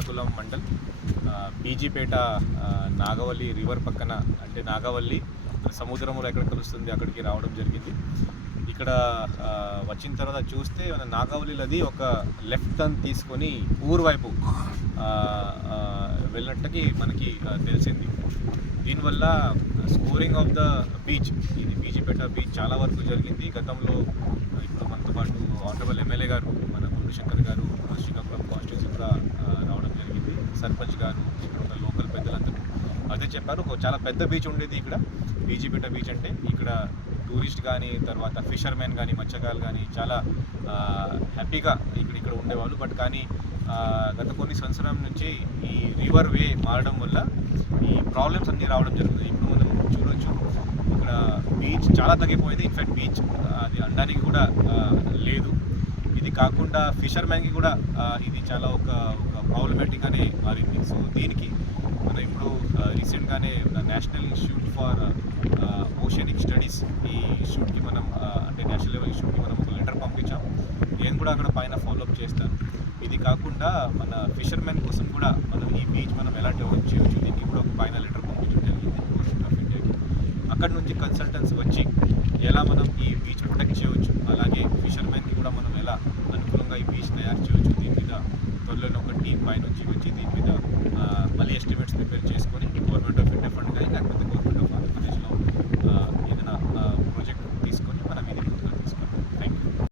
శ్రీకాకుళం మండల్ బీజీపేట నాగవల్లి river పక్కన, అంటే నాగవల్లి సముద్రంలో ఎక్కడ కలుస్తుంది అక్కడికి రావడం జరిగింది. ఇక్కడ వచ్చిన తర్వాత చూస్తే మన నాగవల్లి నది ఒక లెఫ్ట్ టర్న్ తీసుకొని ఊరు వైపు వెళ్ళినట్టుకి మనకి తెలిసింది. దీనివల్ల స్కోరింగ్ ఆఫ్ ద బీచ్, ఇది బీజీపేట బీచ్ చాలా వరకు జరిగింది గతంలో. ఇప్పుడు మనతో పాటు ఆనరబుల్ ఎమ్మెల్యే గారు మన గుండుశంకర్ గారు శ్రీకాకుళం కాన్స్టిట్యూన్సీ కూడా రావడం జరిగింది. సర్పంచ్ గారు, ఇక్కడ ఉన్న లోకల్ పెద్దలందరూ అదే చెప్పారు. చాలా పెద్ద బీచ్ ఉండేది ఇక్కడ బీజీపేట బీచ్. అంటే ఇక్కడ టూరిస్ట్ కానీ, తర్వాత ఫిషర్మెన్ కానీ, మత్స్యకారులు కానీ చాలా హ్యాపీగా ఇక్కడ ఉండేవాళ్ళు. బట్ కానీ గత కొన్ని సంవత్సరం నుంచి ఈ రివర్ వే మారడం వల్ల ఈ ప్రాబ్లమ్స్ అన్నీ రావడం జరుగుతుంది. ఇప్పుడు మనం చూడవచ్చు ఇక్కడ బీచ్ చాలా తగ్గిపోయింది. ఇన్ఫ్యాక్ట్ బీచ్ అది అనడానికి కూడా లేదు. ఇది కాకుండా ఫిషర్మెన్కి కూడా ఇది చాలా ఒక ప్రాబ్లమేటిక్ అనే మారింది. సో దీనికి మనం ఇప్పుడు రీసెంట్గానే national institute for oceanic studies, ఈ ఇన్స్టిట్యూట్కి మనం అంటే నేషనల్ లెవెల్ ఇన్స్టిట్యూట్కి మనం ఒక లెటర్ పంపించాం. నేను కూడా అక్కడ పైన ఫాలోఅప్ చేస్తాను. ఇది కాకుండా మన ఫిషర్మెన్ కోసం కూడా మనం ఈ బీచ్ మనం ఎలా డెవలప్ చేయవచ్చు, దీనికి కూడా ఒక పైన లెటర్ పంపించడం జరిగింది గవర్నమెంట్ ఆఫ్ ఇండియాకి. అక్కడ నుంచి కన్సల్టెంట్స్ వచ్చి ఎలా మనం ఈ బీచ్ ప్రొటెక్ట్ చేయవచ్చు, అలాగే ఫిషర్మెన్కి కూడా మనం ఎలా అనుకూలంగా ఈ బీచ్ తయారు చేయవచ్చు, దీని మీద త్వరలోనే ఒక టీం పైనుంచి వచ్చి దీని మీద మళ్ళీ ఎస్టిమేట్స్ ప్రిపేర్ చేసుకొని గవర్నమెంట్ ఆఫ్ ఇండియా ఫండ్ కానీ, లేకపోతే గవర్నమెంట్ ఆఫ్ ఆంధ్రప్రదేశ్లో ఏదైనా ప్రాజెక్ట్